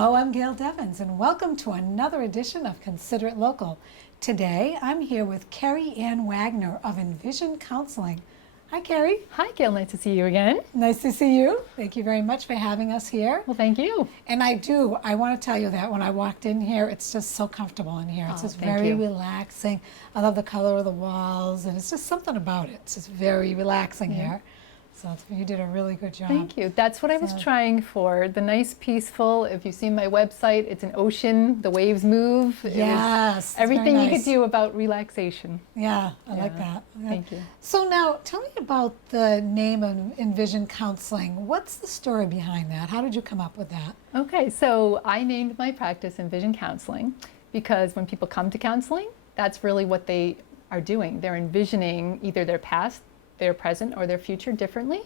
Hello, I'm Gail Devins, and welcome to another edition of Consider It Local. Today, I'm here with Kerri-Ann Wagner of Envision Counseling. Hi, Kerri. Hi, Gail. Nice to see you again. Nice to see you. Thank you very much for having us here. Well, thank you. And I want to tell you that when I walked in here, it's just so comfortable in here. It's just very relaxing. I love the color of the walls, and it's just something about it. It's just very relaxing here. So you did a really good job. Thank you. That's what I was trying for. The nice, peaceful, if you see my website, it's an ocean, the waves move. Yes. Everything you could do about relaxation. Yeah, I like that. Thank you. So now, tell me about the name of Envision Counseling. What's the story behind that? How did you come up with that? Okay, so I named my practice Envision Counseling because when people come to counseling, that's really what they are doing. They're envisioning either their past, their present, or their future differently.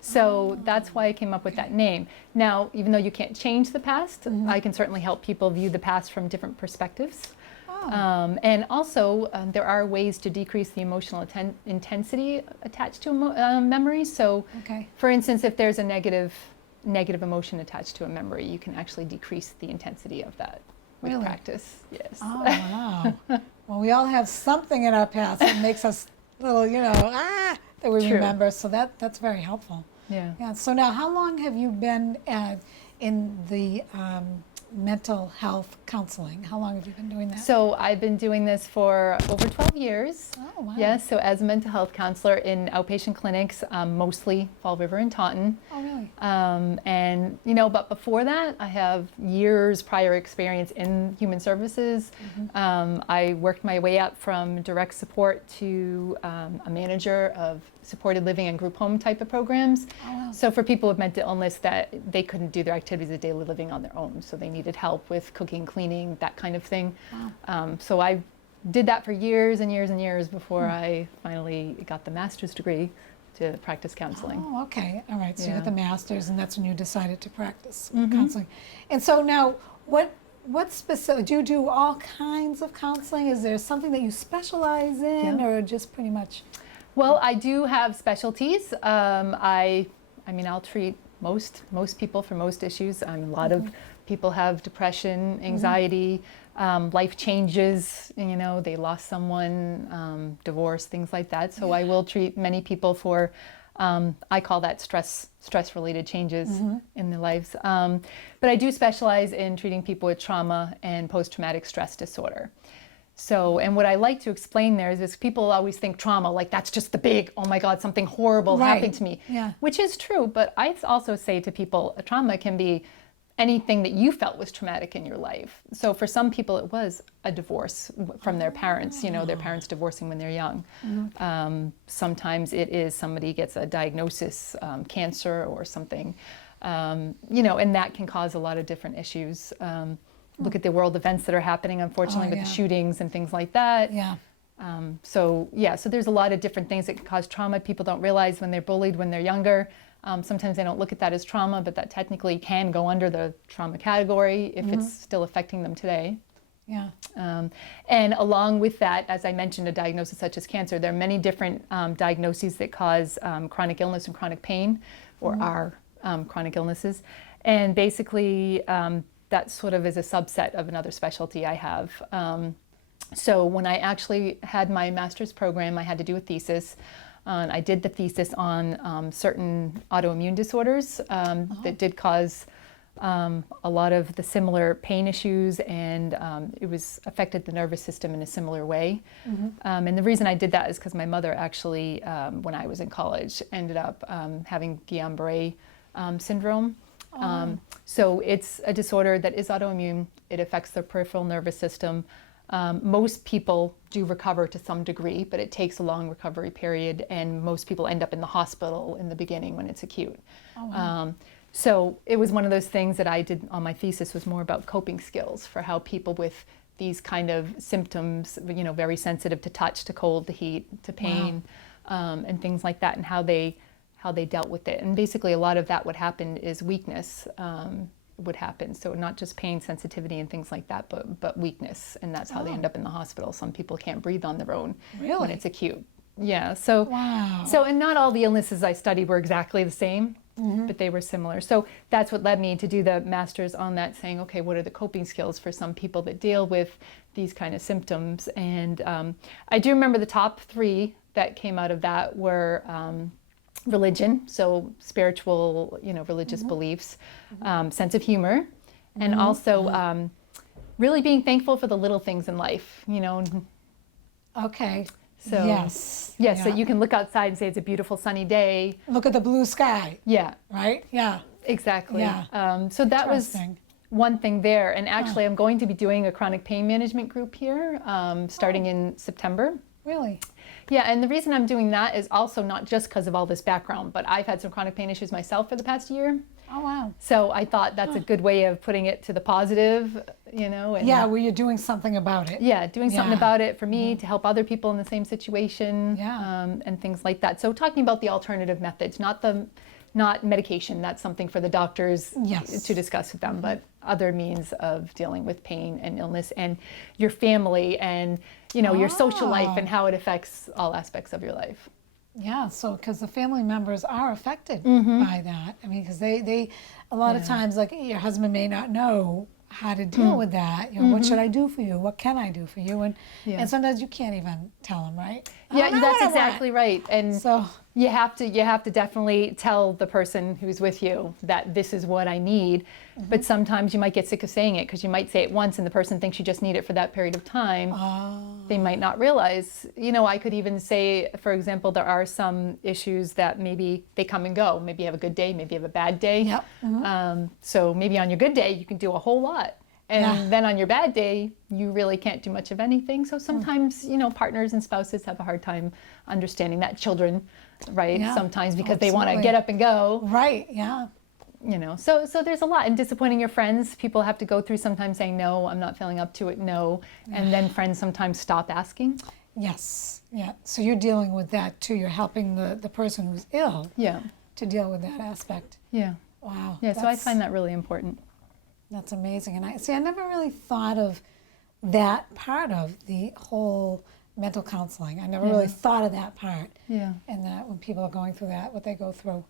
So that's why I came up with that name. Now, even though you can't change the past, I can certainly help people view the past from different perspectives. And also, there are ways to decrease the emotional intensity attached to memories. So, for instance, if there's a negative emotion attached to a memory, you can actually decrease the intensity of that with practice. Yes. Oh, wow. Well, we all have something in our past that makes us little, that we remember. So that's very helpful. Yeah. So now, how long have you been in the mental health counseling? How long have you been doing that? So I've been doing this for over 12 years. Oh, wow. Yes, so as a mental health counselor in outpatient clinics, mostly Fall River and Taunton. Oh, really? And, but before that, I have years prior experience in human services. I worked my way up from direct support to a manager of supported living and group home type of programs. Oh, wow. So for people with mental illness that they couldn't do their activities of daily living on their own, so they needed help with cooking, cleaning, that kind of thing. Wow. So I did that for years and years and years before I finally got the master's degree to practice counseling. Oh, okay. All right. So you got the master's, and that's when you decided to practice counseling. And so now, what specific, do you do all kinds of counseling? Is there something that you specialize in, or just pretty much? Well, I do have specialties. I'll treat most people for most issues. A lot of people have depression, anxiety, life changes, they lost someone, divorce, things like that. So I will treat many people for, I call that stress-related changes in their lives. But I do specialize in treating people with trauma and post-traumatic stress disorder. So, and what I like to explain there is people always think trauma, like that's just the big, oh my God, something horrible happened to me, which is true. But I also say to people, a trauma can be anything that you felt was traumatic in your life. So for some people, it was a divorce from their parents, their parents divorcing when they're young. Sometimes it is somebody gets a diagnosis, cancer or something, and that can cause a lot of different issues. Look at the world events that are happening, unfortunately, with the shootings and things like that. So there's a lot of different things that can cause trauma. People don't realize when they're bullied when they're younger. Sometimes they don't look at that as trauma, but that technically can go under the trauma category if it's still affecting them today. And along with that, as I mentioned, a diagnosis such as cancer, there are many different diagnoses that cause chronic illness and chronic pain, or are chronic illnesses. And basically, that sort of is a subset of another specialty I have. So when I actually had my master's program, I had to do a thesis. I did the thesis on certain autoimmune disorders that did cause a lot of the similar pain issues, and it was affected the nervous system in a similar way. And the reason I did that is because my mother actually, when I was in college, ended up having Guillain-Barré syndrome. So it's a disorder that is autoimmune. It affects the peripheral nervous system. Most people do recover to some degree, but it takes a long recovery period, and most people end up in the hospital in the beginning when it's acute. So it was one of those things that I did on my thesis, was more about coping skills for how people with these kind of symptoms, very sensitive to touch, to cold, to heat, to pain, and things like that, and how they dealt with it. And basically a lot of that would happen is weakness would happen. So not just pain sensitivity and things like that, but weakness. And that's how they end up in the hospital. Some people can't breathe on their own when it's acute. Yeah. So, Wow. and not all the illnesses I studied were exactly the same, but they were similar. So that's what led me to do the master's on that, saying, okay, what are the coping skills for some people that deal with these kind of symptoms? And I do remember the top 3 that came out of that were religion, so spiritual, religious beliefs, sense of humor, and also really being thankful for the little things in life, Okay. So yes. Yeah, so you can look outside and say it's a beautiful sunny day. Look at the blue sky. Yeah. Right? Yeah. Exactly. Yeah. So that was one thing there. And actually, I'm going to be doing a chronic pain management group here starting in September. Really? Yeah, and the reason I'm doing that is also not just because of all this background, but I've had some chronic pain issues myself for the past year. Oh, wow. So I thought that's a good way of putting it to the positive, And yeah, where you're doing something about it. Yeah, doing something about it for me to help other people in the same situation, and things like that. So talking about the alternative methods, not medication, that's something for the doctors to discuss with them, but other means of dealing with pain and illness and your family and, your social life and how it affects all aspects of your life. Yeah, so because the family members are affected by that. I mean, because they a lot of times, like your husband may not know how to deal with that. What should I do for you? What can I do for you? And sometimes you can't even tell them, right? Yeah, that's exactly right. And so you have to definitely tell the person who's with you that this is what I need. But sometimes you might get sick of saying it because you might say it once and the person thinks you just need it for that period of time. They might not realize. I could even say, for example, there are some issues that maybe they come and go. Maybe you have a good day, maybe you have a bad day. Yep. So maybe on your good day, you can do a whole lot. And then on your bad day, you really can't do much of anything. So sometimes, partners and spouses have a hard time understanding that. Children, right? Yeah, sometimes because they want to get up and go. Right, yeah. So there's a lot. And disappointing your friends, people have to go through sometimes saying, no, I'm not feeling up to it, no. And then friends sometimes stop asking. Yes, yeah. So you're dealing with that too. You're helping the person who's ill to deal with that aspect. Yeah. Wow. Yeah, so I find that really important. That's amazing. And I never really thought of that part of the whole mental counseling. I never really thought of that part. Yeah. And that when people are going through that, what they go through.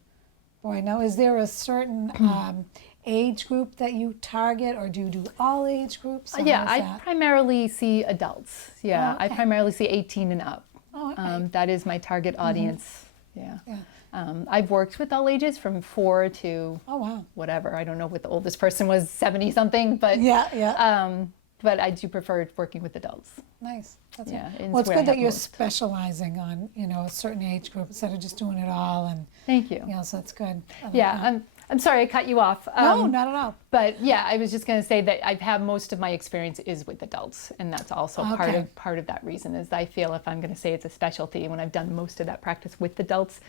Boy, now is there a certain age group that you target, or do you do all age groups? Yeah, I primarily see adults. Yeah, Oh, okay. I primarily see 18 and up. Oh, okay. That is my target audience. Yeah. I've worked with all ages from 4 to whatever. I don't know what the oldest person was, 70 something, but but I do prefer working with adults. Nice. That's well, it's good that you're specializing on a certain age group instead of just doing it all. And thank you. So that's good. I'm sorry I cut you off. No, not at all. But I was just going to say that I've had most of my experience is with adults, and that's also part of that reason is I feel if I'm going to say it's a specialty, when I've done most of that practice with adults,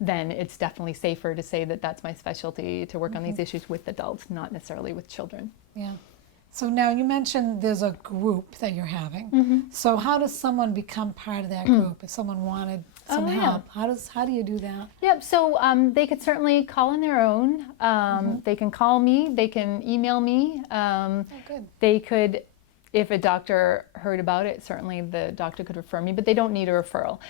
then it's definitely safer to say that that's my specialty, to work on these issues with adults, not necessarily with children. Yeah. So now you mentioned there's a group that you're having. So how does someone become part of that group? If someone wanted some help, how do you do that? Yep. So they could certainly call on their own. They can call me. They can email me. Good. They could, if a doctor heard about it, certainly the doctor could refer me, but they don't need a referral.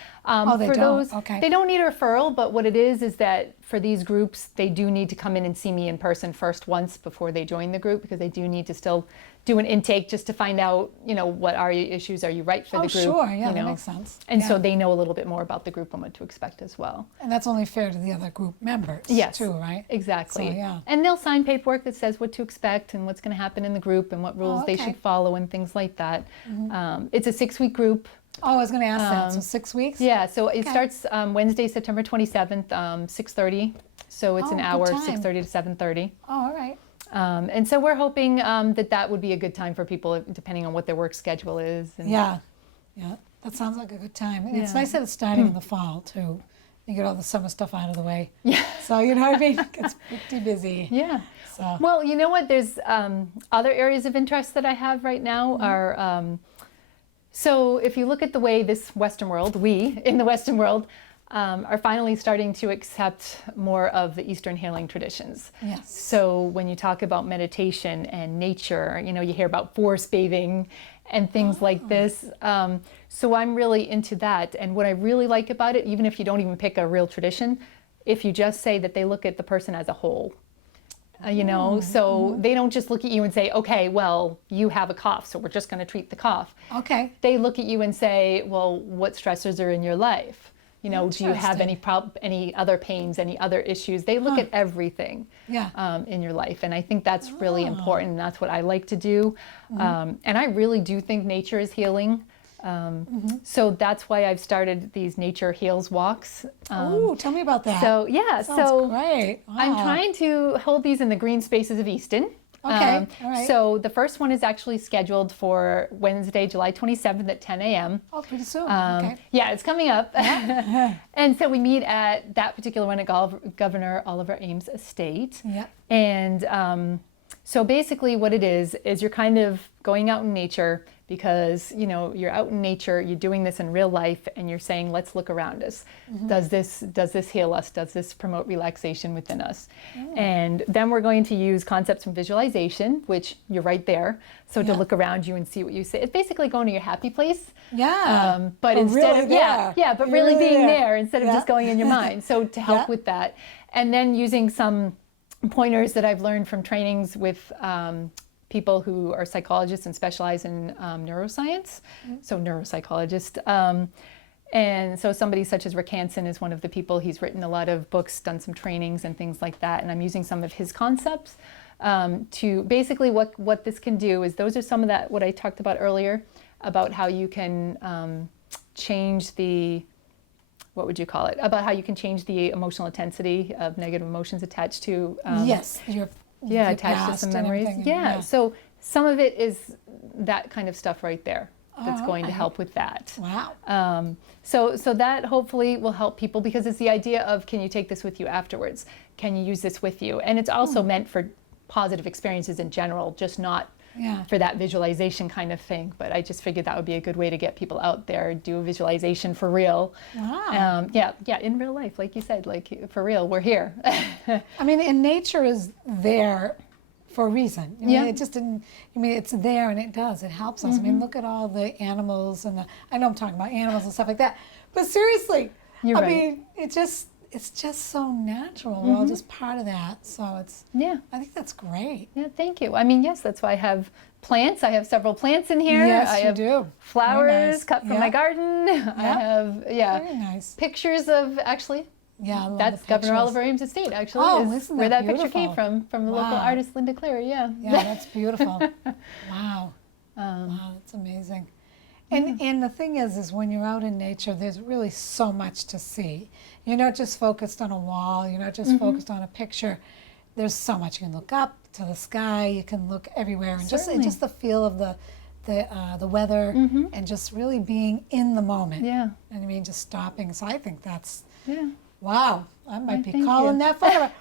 They don't? Okay. They don't need a referral, but what it is that for these groups, they do need to come in and see me in person first once before they join the group, because they do need to still do an intake just to find out, what are your issues, are you right for the group? Oh, sure, yeah, that makes sense. And so they know a little bit more about the group and what to expect as well. And that's only fair to the other group members too, right? Exactly. So, and they'll sign paperwork that says what to expect and what's going to happen in the group and what rules they should follow and things like that. It's a 6-week group. Oh, I was going to ask that. So 6 weeks? Yeah, so it starts Wednesday, September 27th, 6:30. So it's an hour, 6:30 to 7:30. Oh, all right. And so we're hoping that would be a good time for people, depending on what their work schedule is. And yeah, that sounds like a good time. And it's nice that it's starting in the fall, too. You get all the summer stuff out of the way. Yeah. So, you know what I mean? It's pretty busy. Yeah. So. Well, you know what? There's other areas of interest that I have right now are, so if you look at the way this Western world, we in the Western world, are finally starting to accept more of the Eastern healing traditions. Yes. So when you talk about meditation and nature, you hear about forest bathing and things like this. So I'm really into that. And what I really like about it, even if you don't even pick a real tradition, if you just say that they look at the person as a whole, so they don't just look at you and say, okay, well, you have a cough, so we're just going to treat the cough. Okay. They look at you and say, well, what stressors are in your life? Do you have any other pains, any other issues? They look at everything in your life. And I think that's really important. And that's what I like to do. And I really do think nature is healing. So that's why I've started these Nature Heals walks. Oh, tell me about that. So yeah, Sounds great. Wow. I'm trying to hold these in the green spaces of Easton. Okay, all right. So the first one is actually scheduled for Wednesday, July 27th at 10 a.m. Oh, pretty soon. Okay. Yeah, it's coming up. And so we meet at that particular one at Governor Oliver Ames Estate. Yeah. And so basically what it is you're kind of going out in nature because, you're out in nature, you're doing this in real life, and you're saying, let's look around us. Does this heal us? Does this promote relaxation within us? And then we're going to use concepts from visualization, which you're right there. So to look around you and see what you say. It's basically going to your happy place. Yeah. But instead of, but You're really being there. there instead of just going in your mind. So to help with that. And then using some pointers that I've learned from trainings with people who are psychologists and specialize in neuroscience, so neuropsychologist. And so somebody such as Rick Hansen is one of the people. He's written a lot of books, done some trainings and things like that, and I'm using some of his concepts to basically what this can do is those are some of that, what I talked about earlier, about how you can change the, what would you call it, about how you can change the emotional intensity of negative emotions attached to attached to some memories. So some of it is that kind of stuff right there that's going to help with that. Wow. So that hopefully will help people, because it's the idea of, can you take this with you afterwards? Can you use this with you? And it's also meant for positive experiences in general, just not for that visualization kind of thing. But I just figured that would be a good way to get people out there, do a visualization for real. Wow. In real life, like you said, like for real, we're here. I mean, and nature is there for a reason. I mean, it just didn't, it's there and it does, it helps us. I mean, look at all the animals and I know I'm talking about animals and stuff like that, but seriously, You're I right. mean, it's just so natural. We're all just part of that. So it's, I think that's great. Yeah, thank you. I mean, yes, that's why I have plants. I have several plants in here. Yes, I you have do. flowers cut from my garden. I have, Very nice. pictures of, actually, Yeah, I love that's the Governor pictures. Oliver Ames Estate, actually, Oh, is isn't where that that picture came beautiful? from the local Wow. artist Linda Cleary, Yeah, that's beautiful. Wow. Wow, that's amazing. And the thing is when you're out in nature, there's really so much to see. You're not just focused on a wall. You're not just focused on a picture. There's so much. You can look up to the sky. You can look everywhere, and just the feel of the weather, and just really being in the moment. Yeah. And I mean, just stopping. So I think that's Yeah. wow. I might be thank calling you. that phone number.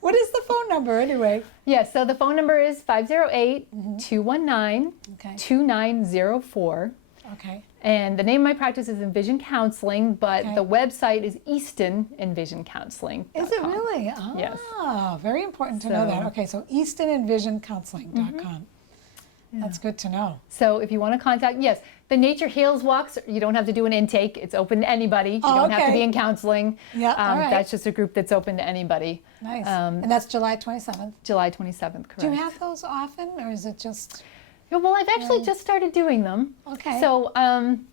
What is the phone number anyway? Yeah, so the phone number is 508-219-2904. Okay. And the name of my practice is Envision Counseling, but the website is Easton Envision Counseling. Is it really? Oh, Yes. very important to know that. So- Okay, so EastonEnvisionCounseling.com. That's good to know. So if you want to contact, yes, the Nature Heals walks, you don't have to do an intake. It's open to anybody. You don't have to be in counseling. Yeah, all right. That's just a group that's open to anybody. Nice. And that's July 27th. July 27th, correct. Do you have those often, or is it just... Yeah, well, I've actually just started doing them. Okay. So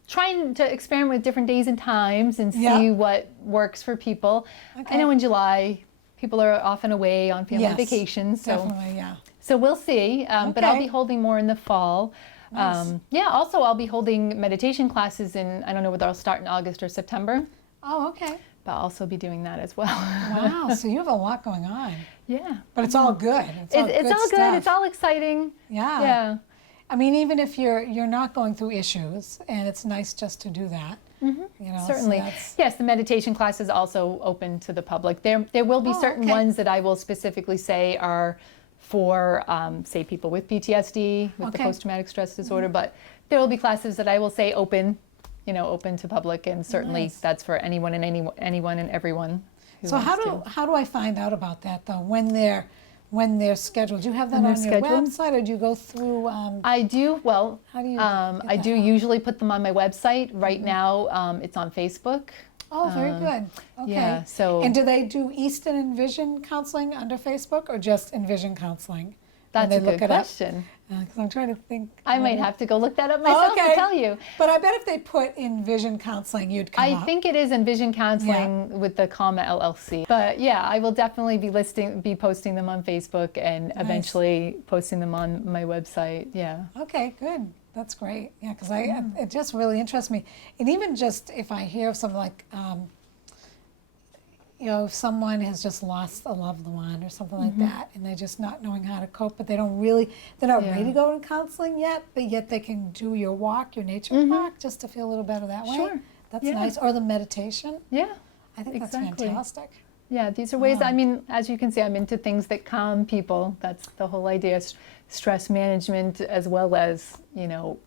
trying to experiment with different days and times and see what works for people. Okay. I know in July, people are often away on family Yes, vacations. So, definitely, yeah. so we'll see. But I'll Okay. be holding more in the fall. Nice. Also, I'll be holding meditation classes I don't know whether I'll start in August or September, Oh, okay. but I'll also be doing that as well. Wow, so you have a lot going on. Yeah. But it's all good. It's all It's good all stuff. good. It's all exciting. Yeah. Yeah. I mean, even if you're not going through issues, and it's nice just to do that. You know, so Certainly. that's- Yes, the meditation class is also open to the public. There will be certain okay. ones that I will specifically say are for, say, people with PTSD, with the Okay. post-traumatic stress disorder, but there will be classes that I will say open to public, and certainly Nice. that's for anyone and everyone who So wants to. how do I find out about that though? When they're when they're scheduled. Do you have that When on they're your scheduled? website, or do you go through? I do. Well, How do you? I do usually put them on my website. Right now, it's on Facebook. Oh, very good. Okay. Yeah. So. And do they do Easton Envision Counseling under Facebook, or just Envision Counseling? That's they a look good it up? question. Because I'm trying to think. I might have to go look that up myself to tell you. But I bet if they put Envision Counseling, you'd come up. I think it is Envision Counseling with the comma LLC. But yeah, I will definitely be posting them on Facebook and eventually posting them on my website. Yeah. Okay, good. That's great. Yeah, because it just really interests me. And even just if I hear of something like, if someone has just lost a loved one or something like that, and they're just not knowing how to cope, but they're not ready to go to counseling yet, but yet they can do your walk, your nature walk, just to feel a little better that way. Sure. That's nice. Or the meditation. Yeah. I think that's fantastic. Yeah, these are ways, I mean, as you can see, I'm into things that calm people. That's the whole idea, stress management as well as,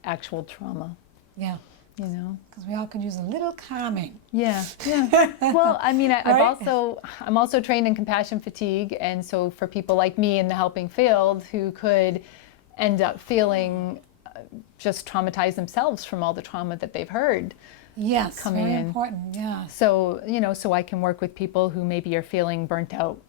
actual trauma. Yeah. Because we all could use a little calming. Yeah, yeah. Well, I mean, I'm also trained in compassion fatigue, and so for people like me in the helping field who could end up feeling just traumatized themselves from all the trauma that they've heard. Yes, coming very in. important. Yeah. So so I can work with people who maybe are feeling burnt out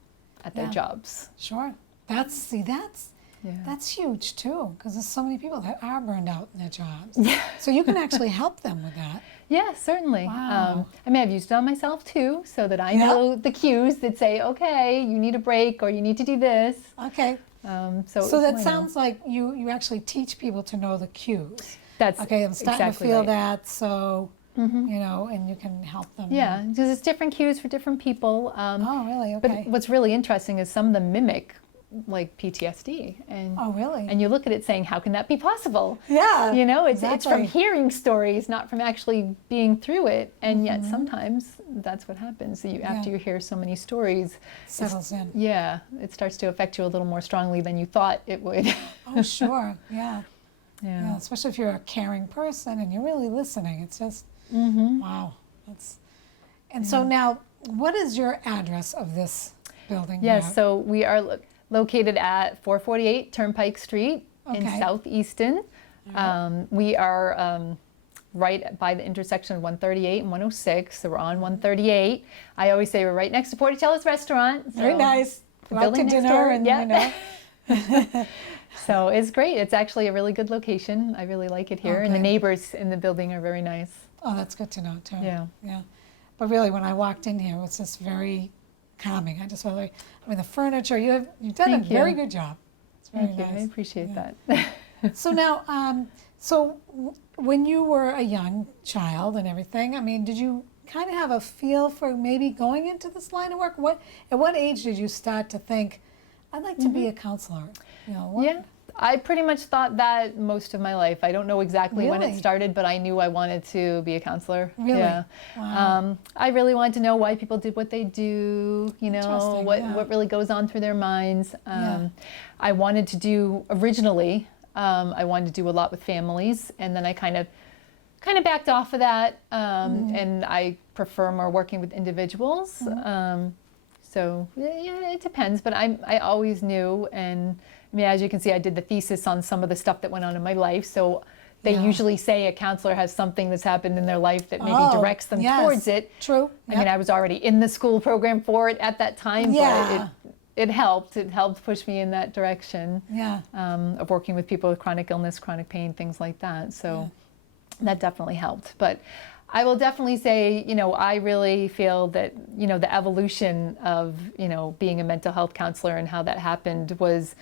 at their jobs. Sure. That's huge too, because there's so many people that are burned out in their jobs. Yeah. So you can actually help them with that. Yeah, certainly. Wow. I mean, I've used it on myself too, so that I know the cues that say, okay, you need a break or you need to do this. Okay. So that sounds like you actually teach people to know the cues. That's okay. I'm starting exactly to feel right. that, so and you can help them. Yeah, because it's different cues for different people. Oh, really? Okay. But what's really interesting is some of them mimic like PTSD, and oh, really? and you look at it saying, how can that be possible? Yeah. It's from hearing stories, not from actually being through it, and yet sometimes that's what happens. After you hear so many stories, settles in. Yeah, it starts to affect you a little more strongly than you thought it would. Oh, sure. Yeah. Yeah. Especially if you're a caring person and you're really listening. It's just wow. So now, what is your address of this building? Yes, so we are located at 448 Turnpike Street in South Easton. We are right by the intersection of 138 and 106, so we're on 138. I always say we're right next to Porticello's restaurant. So very nice. The Go out to dinner and So it's great. It's actually a really good location. I really like it here, and the neighbors in the building are very nice. Oh, that's good to know too. Yeah. Yeah. But really, when I walked in here, it was just very calming. I just felt like, the furniture, you've done a very good job. It's very Thank you. nice. I appreciate that. So now, when you were a young child and everything, did you kind of have a feel for maybe going into this line of work? At what age did you start to think, I'd like to be a counselor? Yeah, I pretty much thought that most of my life. I don't know exactly when it started, but I knew I wanted to be a counselor. Really? Yeah. Wow. I really wanted to know why people did what they do, what really goes on through their minds. I wanted to do, originally, I wanted to do a lot with families, and then I kind of backed off of that, and I prefer more working with individuals. So yeah, it depends, but I always knew, and as you can see, I did the thesis on some of the stuff that went on in my life. So they usually say a counselor has something that's happened in their life that maybe directs them towards it. True. I was already in the school program for it at that time, but it helped. It helped push me in that direction of working with people with chronic illness, chronic pain, things like that. So that definitely helped. But I will definitely say, I really feel that, the evolution of, being a mental health counselor and how that happened was,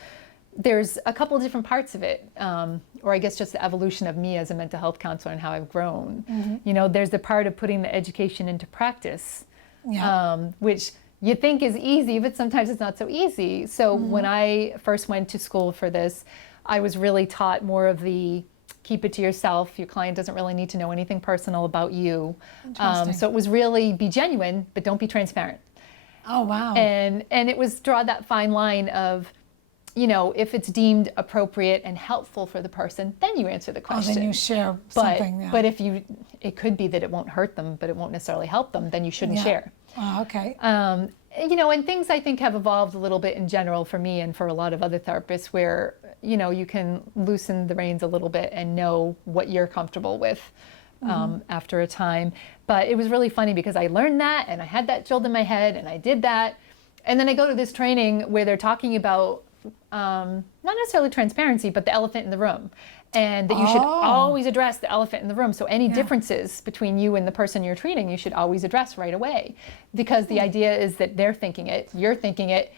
there's a couple of different parts of it, or I guess just the evolution of me as a mental health counselor and how I've grown. There's the part of putting the education into practice, which you think is easy, but sometimes it's not so easy. So when I first went to school for this, I was really taught more of the keep it to yourself. Your client doesn't really need to know anything personal about you. So it was really be genuine, but don't be transparent. Oh, wow. And it was draw that fine line of, if it's deemed appropriate and helpful for the person, then you answer the question. Oh, then you share something. But if it could be that it won't hurt them, but it won't necessarily help them, then you shouldn't share. Oh, okay. you know, and things I think have evolved a little bit in general for me and for a lot of other therapists where, you know, you can loosen the reins a little bit and know what you're comfortable with after a time. But it was really funny because I learned that and I had that drilled in my head and I did that. And then I go to this training where they're talking about not necessarily transparency, but the elephant in the room. And that you should always address the elephant in the room. So any differences between you and the person you're treating, you should always address right away. Because the idea is that they're thinking it, you're thinking it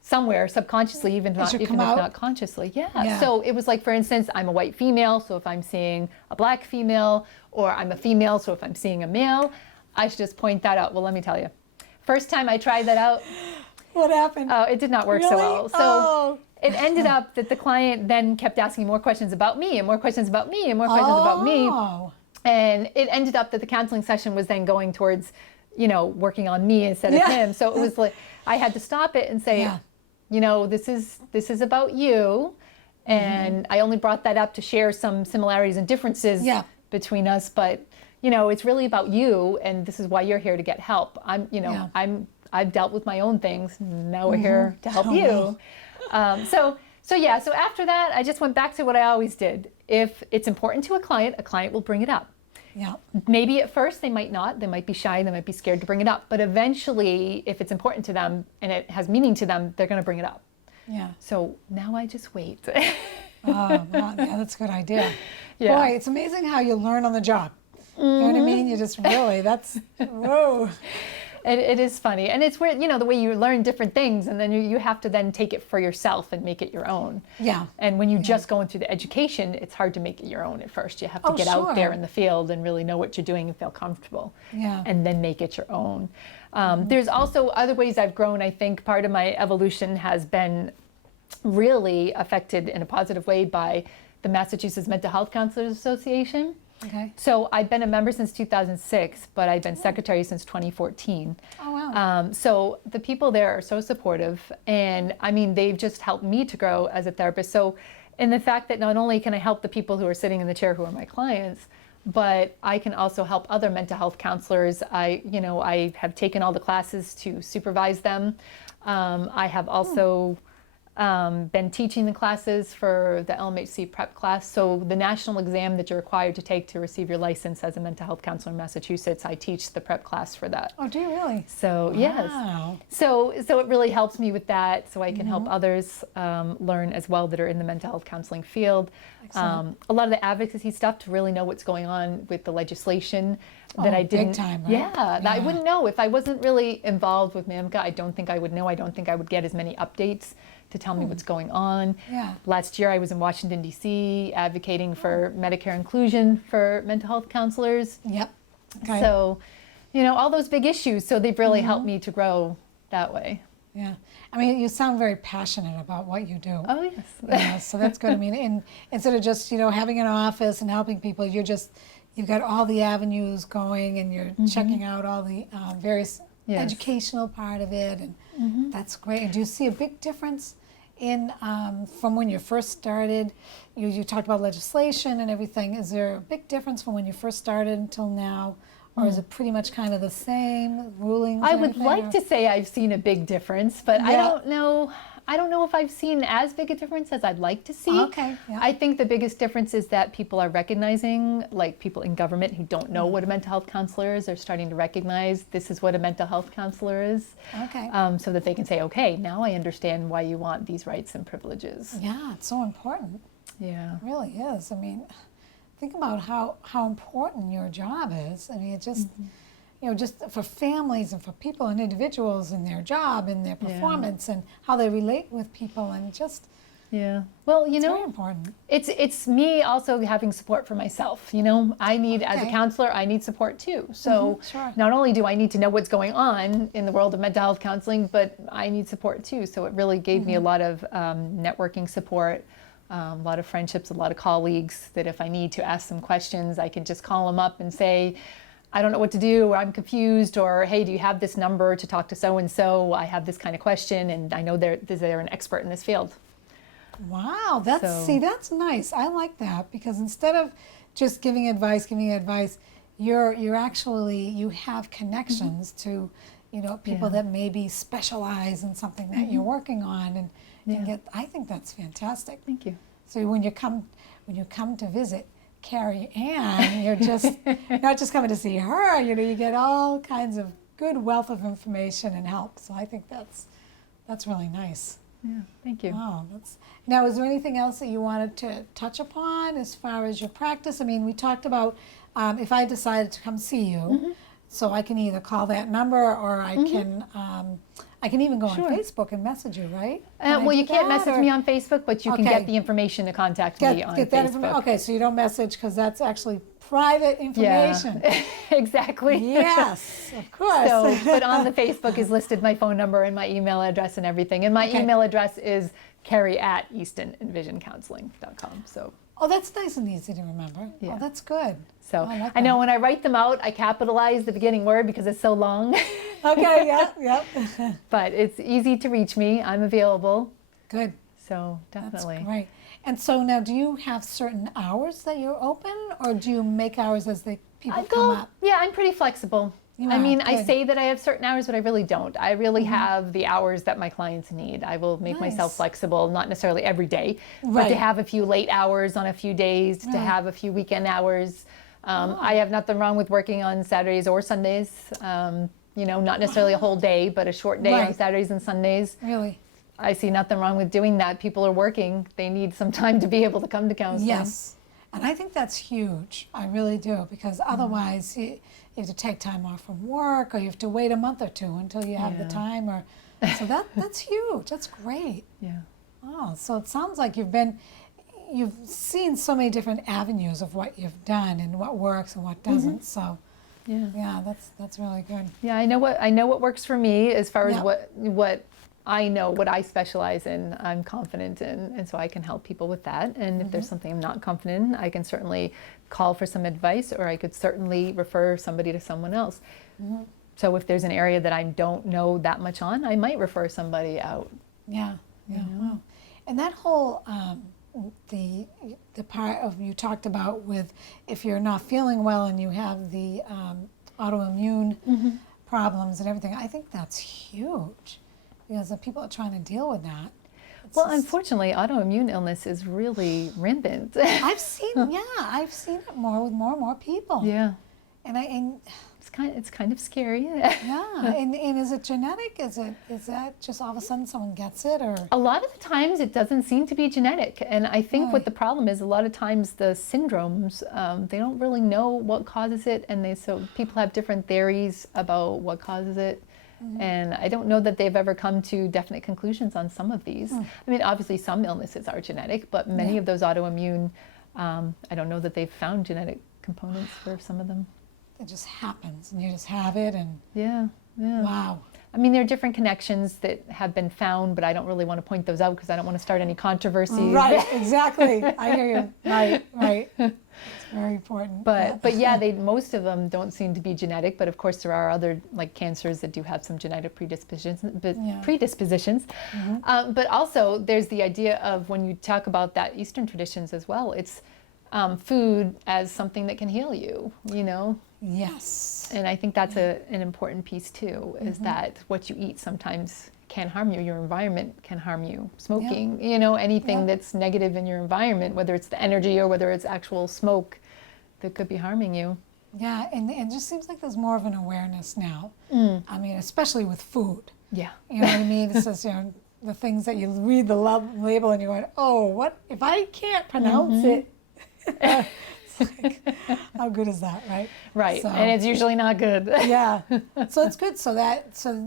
somewhere subconsciously, even if not consciously. Yeah. So it was like, for instance, I'm a white female, so if I'm seeing a black female, or I'm a female, so if I'm seeing a male, I should just point that out. Well, let me tell you, first time I tried that out. What happened? Oh, it did not work so well. So it ended up that the client then kept asking more questions about me and more questions about me and more questions about me. And it ended up that the counseling session was then going towards, you know, working on me instead of him. So it was like, I had to stop it and say, you know, this is about you. And I only brought that up to share some similarities and differences between us. But, you know, it's really about you. And this is why you're here to get help. I've dealt with my own things. Now we're here to help you. So after that, I just went back to what I always did. If it's important to a client will bring it up. Yeah. Maybe at first they might not. They might be shy. They might be scared to bring it up. But eventually, if it's important to them and it has meaning to them, they're going to bring it up. Yeah. So now I just wait. Well, that's a good idea. Yeah. Boy, it's amazing how you learn on the job. You know what I mean? You just really, whoa. It is funny. And it's weird, you know, the way you learn different things and then you have to then take it for yourself and make it your own. Yeah. And when you're just going through the education, it's hard to make it your own at first. You have to get out there in the field and really know what you're doing and feel comfortable. Yeah. And then make it your own. There's also other ways I've grown. I think part of my evolution has been really affected in a positive way by the Massachusetts Mental Health Counselors Association. Okay. So I've been a member since 2006, but I've been secretary since 2014. Oh, wow. So the people there are so supportive, and I mean, they've just helped me to grow as a therapist. So in the fact that not only can I help the people who are sitting in the chair who are my clients, but I can also help other mental health counselors. I have taken all the classes to supervise them. I have also been teaching the classes for the LMHC prep class. So the national exam that you're required to take to receive your license as a mental health counselor in Massachusetts, I teach the prep class for that. Oh, do you really? So yes. So it really helps me with that, so I can help others learn as well that are in the mental health counseling field. A lot of the advocacy stuff to really know what's going on with the legislation that I didn't. Big time, right? That I wouldn't know if I wasn't really involved with MAMCA. I don't think I would know. I don't think I would get as many updates to tell me what's going on. Yeah. Last year I was in Washington, D.C. advocating for Medicare inclusion for mental health counselors. Yep. Okay. So, you know, all those big issues. So they've really helped me to grow that way. Yeah. I mean, you sound very passionate about what you do. Oh, yes. Yeah, so that's good. I mean, instead of just, you know, having an office and helping people, you've got all the avenues going and you're checking out all the various educational part of it, and that's great. And do you see a big difference in from when you first started? You talked about legislation and everything. Is there a big difference from when you first started until now, or is it pretty much kind of the same rulings? I would like to say I've seen a big difference, but I don't know. I don't know if I've seen as big a difference as I'd like to see. Okay. Yeah. I think the biggest difference is that people are recognizing, like people in government who don't know what a mental health counselor is, are starting to recognize this is what a mental health counselor is. Okay. So that they can say, okay, now I understand why you want these rights and privileges. Yeah, it's so important. Yeah. It really is. I mean, think about how important your job is. I mean, it just... You know, just for families and for people and individuals and their job and their performance and how they relate with people, and just well, you know, very important. It's me also having support for myself. You know, I need as a counselor, I need support too. So not only do I need to know what's going on in the world of mental health counseling, but I need support too. So it really gave me a lot of networking support. A lot of friendships, a lot of colleagues that if I need to ask some questions, I can just call them up and say, I don't know what to do, or I'm confused, or hey, do you have this number to talk to so-and-so? I have this kind of question, and I know they're an expert in this field. Wow, that's nice. I like that, because instead of just giving advice, you have connections to, people that maybe specialize in something that you're working on and get, I think that's fantastic. Thank you. So when you come to visit Kerri-Ann, you're just not just coming to see her, you get all kinds of good wealth of information and help. So I think that's really nice. Yeah, thank you. Wow, now, is there anything else that you wanted to touch upon as far as your practice? I mean, we talked about if I decided to come see you, so I can either call that number or I can even go on Facebook and message you, right? Well, you can't message me on Facebook, but you can get the information to contact me on Facebook. Okay, so you don't message because that's actually private information. Yeah, exactly. Yes, of course. So, but on the Facebook is listed my phone number and my email address and everything. And my email address is Kerri@EastonEnvisionCounseling.com. So. Oh, that's nice and easy to remember. Yeah. Oh, that's good. So I know when I write them out, I capitalize the beginning word because it's so long. Okay, yeah. But it's easy to reach me. I'm available. Good. So definitely. That's great. And so now, do you have certain hours that you're open, or do you make hours as people come up? Yeah, I'm pretty flexible. I say that I have certain hours, but I really don't. I really have the hours that my clients need. I will make myself flexible, not necessarily every day, but to have a few late hours on a few days, to have a few weekend hours. I have nothing wrong with working on Saturdays or Sundays. Not necessarily a whole day, but a short day on Saturdays and Sundays. Really? I see nothing wrong with doing that. People are working. They need some time to be able to come to counseling. Yes. And I think that's huge. I really do, because otherwise you have to take time off from work, or you have to wait a month or two until you have the time. So that's huge. That's great. Yeah. Oh, so it sounds like you've seen so many different avenues of what you've done and what works and what doesn't. So yeah, that's really good. Yeah, I know what works for me as far as what I know, what I specialize in, I'm confident in, and so I can help people with that. And if there's something I'm not confident in, I can certainly call for some advice, or I could certainly refer somebody to someone else. So if there's an area that I don't know that much on, I might refer somebody out. Yeah. Wow. And that whole the part of you talked about with if you're not feeling well and you have the autoimmune problems and everything, I think that's huge. Because the people are trying to deal with that. Well, unfortunately, autoimmune illness is really rampant. I've seen it more with more and more people. Yeah. And it's kind of scary. Yeah. And is it genetic? Is that just all of a sudden someone gets it, or? A lot of the times it doesn't seem to be genetic, and I think what the problem is, a lot of times the syndromes, they don't really know what causes it, and so people have different theories about what causes it. And I don't know that they've ever come to definite conclusions on some of these. I mean, obviously some illnesses are genetic, but many of those autoimmune, I don't know that they've found genetic components for some of them. It just happens, and you just have it, and wow. I mean, there are different connections that have been found, but I don't really want to point those out because I don't want to start any controversies. Right, exactly. I hear you. Right. It's very important. But most of them don't seem to be genetic. But of course, there are other like cancers that do have some genetic predispositions. But also, there's the idea of when you talk about that Eastern traditions as well. It's food as something that can heal you. Yes. And I think that's an important piece too, is that what you eat sometimes can harm you. Your environment can harm you. Smoking, anything that's negative in your environment, whether it's the energy or whether it's actual smoke that could be harming you. Yeah, and it just seems like there's more of an awareness now. I mean, especially with food. Yeah. You know what I mean? It says, the things that you read the label and you're going, oh, what, if I can't pronounce it. Like, how good is that, right? Right, so, and it's usually not good. Yeah, so it's good so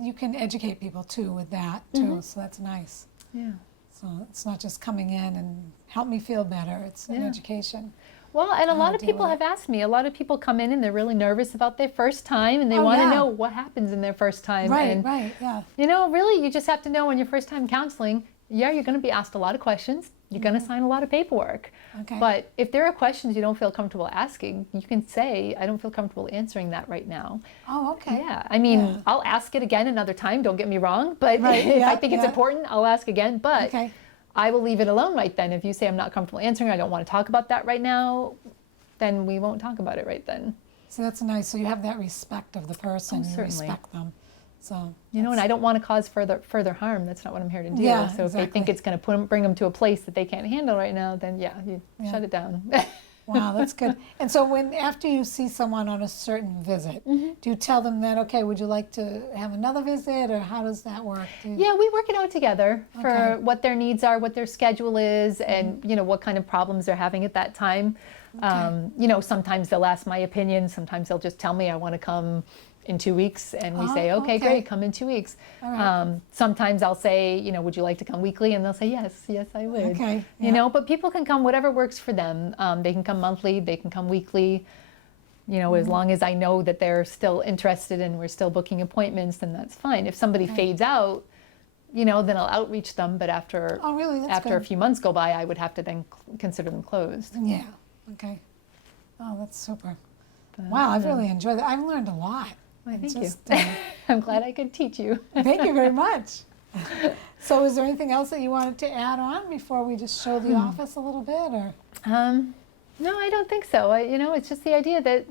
you can educate people too with that too, so that's nice. Yeah. So it's not just coming in and help me feel better, it's an education. Well, and a lot of people have asked me, a lot of people come in and they're really nervous about their first time and they want to know what happens in their first time. Right, yeah. Really, you just have to know when your first time counseling, you're going to be asked a lot of questions. You're going to sign a lot of paperwork. Okay. But if there are questions you don't feel comfortable asking, you can say, I don't feel comfortable answering that right now. Oh, okay. Yeah. I mean, I'll ask it again another time, don't get me wrong. But if I think it's important, I'll ask again. But I will leave it alone right then. If you say I'm not comfortable answering, I don't want to talk about that right now, then we won't talk about it right then. So that's nice. So you have that respect of the person. Oh, you respect them. So and I don't want to cause further harm. That's not what I'm here to do. Yeah, so if they think it's going to bring them to a place that they can't handle right now, then you shut it down. Wow, that's good. And so after you see someone on a certain visit, do you tell them that, okay, would you like to have another visit, or how does that work? Yeah, we work it out together for what their needs are, what their schedule is, and what kind of problems they're having at that time. Okay. Sometimes they'll ask my opinion. Sometimes they'll just tell me I want to come in 2 weeks, and we say, okay, great, come in 2 weeks. All right. Sometimes I'll say, would you like to come weekly? And they'll say, yes, I would. Okay. But people can come whatever works for them. They can come monthly, they can come weekly. As long as I know that they're still interested and we're still booking appointments, then that's fine. If somebody fades out, then I'll outreach them. But after That's a few months go by, I would have to then consider them closed. Yeah. Okay. Oh, that's super. Wow, I've really enjoyed it. I've learned a lot. Thank you. I'm glad I could teach you. Thank you very much. So is there anything else that you wanted to add on before we just show the office a little bit, or? No, I don't think so. It's just the idea that,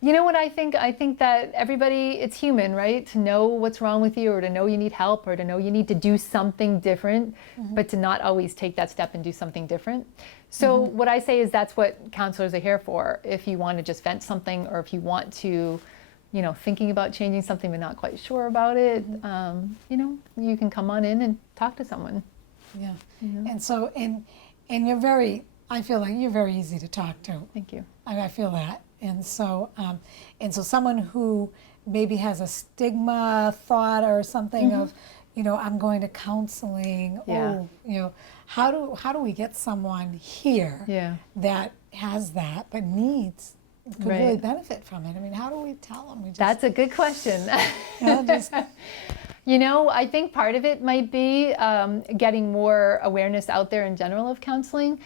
what I think? I think that everybody, it's human, right? To know what's wrong with you, or to know you need help, or to know you need to do something different, but to not always take that step and do something different. So what I say is that's what counselors are here for. If you want to just vent something, or if you want to, thinking about changing something but not quite sure about it, you can come on in and talk to someone. Yeah. And so, and you're I feel like you're very easy to talk to. Thank you. I feel that. And so someone who maybe has a stigma thought or something of, I'm going to counseling. Yeah. How do we get someone here that has that but could really benefit from it? I mean, how do we tell them? That's a good question. Yeah, I think part of it might be getting more awareness out there in general of counseling.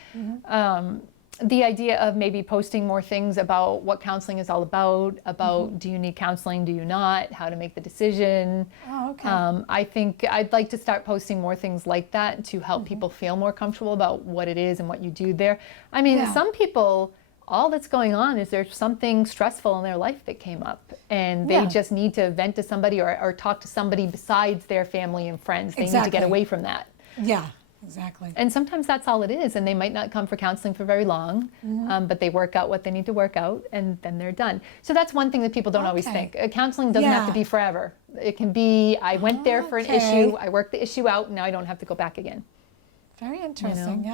The idea of maybe posting more things about what counseling is all about do you need counseling, do you not, how to make the decision. Oh, okay. I think I'd like to start posting more things like that to help people feel more comfortable about what it is and what you do there. I mean, some people, all that's going on is there's something stressful in their life that came up, and they just need to vent to somebody or talk to somebody besides their family and friends. They need to get away from that. Yeah, exactly. And sometimes that's all it is, and they might not come for counseling for very long, but they work out what they need to work out, and then they're done. So that's one thing that people don't always think. Counseling doesn't have to be forever. It can be, I went there for an issue, I worked the issue out, and now I don't have to go back again. Very interesting,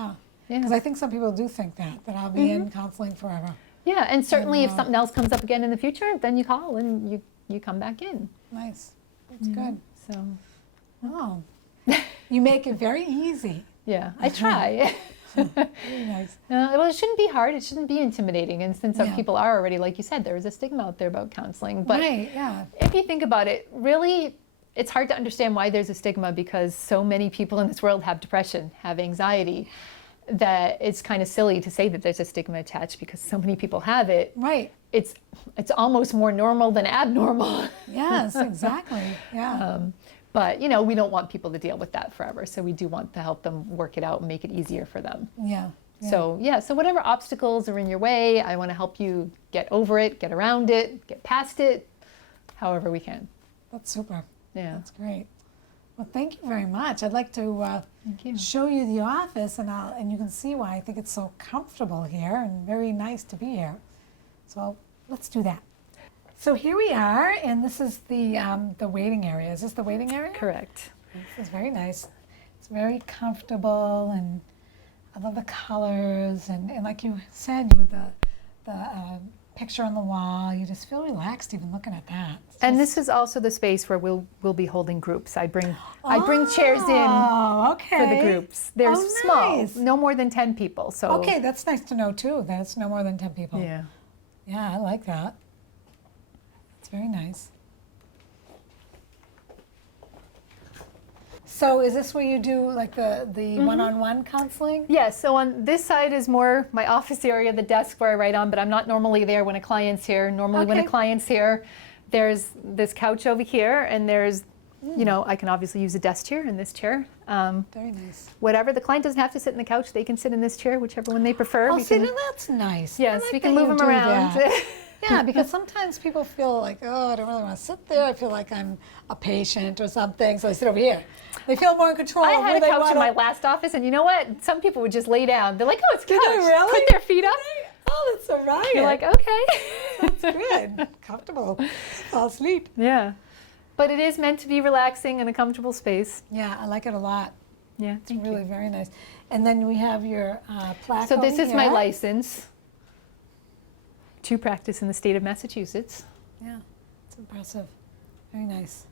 Because I think some people do think that I'll be in counseling forever. Yeah, and certainly if something else comes up again in the future, then you call and you come back in. Nice. That's good. So, oh, you make it very easy. Yeah, I try. Very nice. Well, it shouldn't be hard. It shouldn't be intimidating. And since some people are already, like you said, there is a stigma out there about counseling. But if you think about it, really, it's hard to understand why there's a stigma, because so many people in this world have depression, have anxiety, that it's kind of silly to say that there's a stigma attached, because so many people have it. Right. It's almost more normal than abnormal. Yes, exactly. Yeah. But, we don't want people to deal with that forever. So we do want to help them work it out and make it easier for them. Yeah. So whatever obstacles are in your way, I want to help you get over it, get around it, get past it, however we can. That's super. Yeah. That's great. Well, thank you very much. I'd like to show you the office, and you can see why I think it's so comfortable here and very nice to be here. So let's do that. So here we are, and this is the waiting area. Is this the waiting area? Correct. This is very nice. It's very comfortable, and I love the colors, and like you said, with the picture on the wall, you just feel relaxed even looking at that. And this is also the space where we'll be holding groups. I bring chairs in for the groups. They're small, no more than 10 people. So okay, that's nice to know too. That it's no more than 10 people. Yeah. Yeah, I like that. It's very nice. So is this where you do like the one-on-one counseling? Yeah, so on this side is more my office area, the desk where I write on, but I'm not normally there when a client's here. Normally when a client's here, there's this couch over here, and there's, I can obviously use a desk chair and this chair. Very nice. Whatever, the client doesn't have to sit in the couch, they can sit in this chair, whichever one they prefer. Oh, see, now that's nice. Yes, we can move them around. Yeah, because sometimes people feel like, oh, I don't really want to sit there. I feel like I'm a patient or something, so I sit over here. They feel more in control. I of had where a they couch want in my last office, and you know what? Some people would just lay down. They're like, oh, it's a couch. Did they really? Put their feet up. Oh, that's a riot. You're like, okay. That's good. Comfortable. Fall asleep. Yeah. But it is meant to be relaxing and a comfortable space. Yeah, I like it a lot. Yeah, It's really very nice. And then we have your plaque So this over is my here. license to practice in the state of Massachusetts. Yeah, it's impressive. Very nice.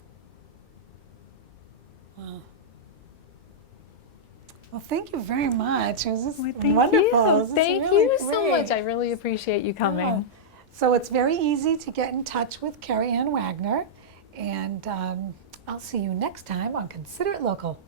Wow. Well, thank you very much. It was just wonderful. This is Thank really you so great. much. I really appreciate you coming. Yeah. So it's very easy to get in touch with Kerri-Ann Wagner, and I'll see you next time on Consider It Local.